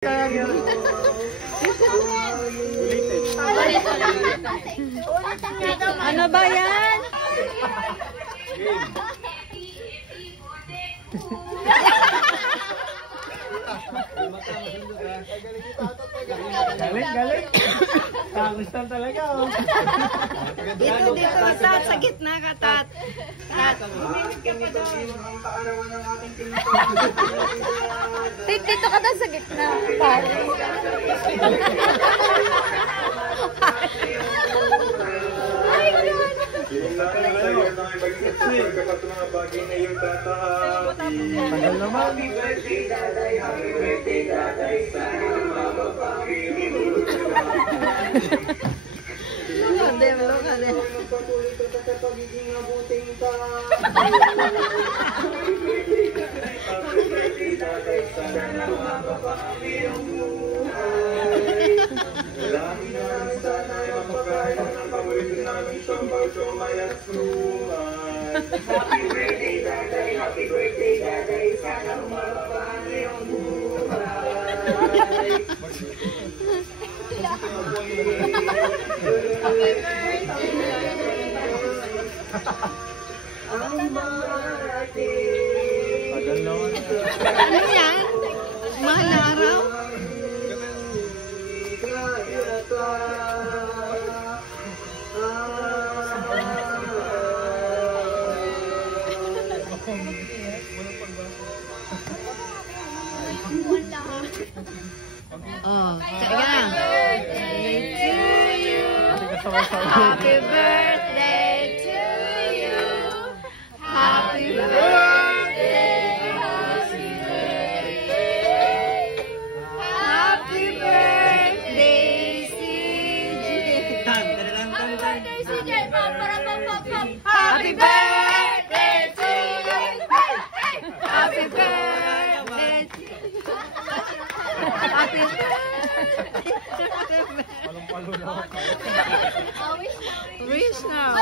Ano ba yan? Galing. Kagustuhan talaga, oh. Dito, tat. Sa gitna ka, tat. Tat. Dito ka daw sa gitna. Pare. Ay, gano'n. Tagal naman. Happy birthday, Daday, sana mapapahal yung buhay. Tagal naman. Ano yan? Mahal na araw? Oh, kaya. Happy birthday to you. Happy birthday. Happy birthday, CJ. Happy birthday to you. Happy birthday. Happy birthday.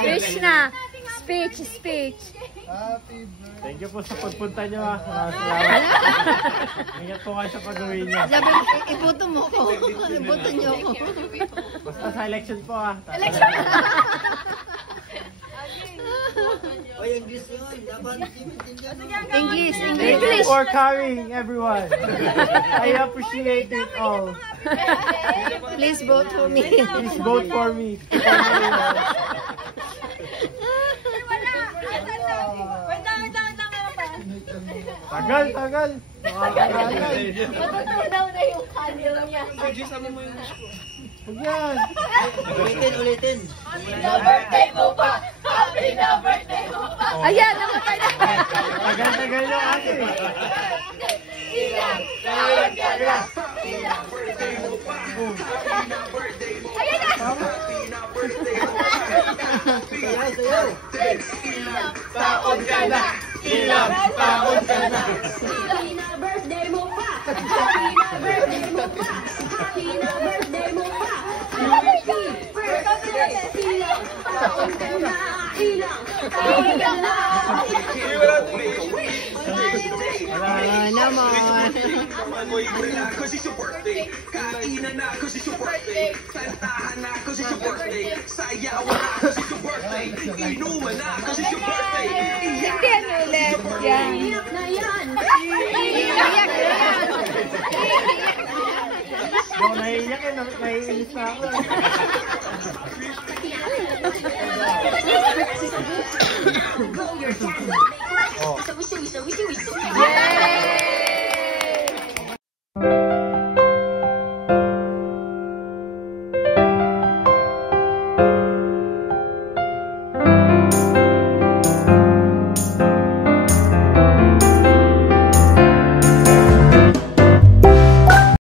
Wish na. Speech. Thank you po sa pagpunta nyo, ha. Salamat. Ingat po kayo sa pag-uwi nyo. Sabi, iboto mo ko. Iboto niyo ako. Basta sa election po, ha. English. Thank you for coming, everyone. I appreciate it all. Please vote for me. Please vote for me. Tagal. Matutuwa daw na yung candle niya. Huwag yan. Ulitin. Happy na birthday mo pa! Ayan, namatay na. Tagal yung ate. Ilang, tawag ka na. Ilang, ayan na. Sayaw. Taon ka na. Ilang, taon ka na. Happy na birthday mo pa. Happy na birthday mo pa. Happy na birthday mo pa. Happy birthday. Ilang, taon ka na. Ilang, taon ka na. Wala naman. Cause it's your birthday. Kainan na cause it's your birthday. Kantahan na cause it's your birthday. Sayawan na cause it's your birthday. Inuman na cause it's your birthday. Hindi ano ulit. Yan. Iyak na yan. Iyak na yan. Kung naiiyak eh, naiinis na ako. Yeah!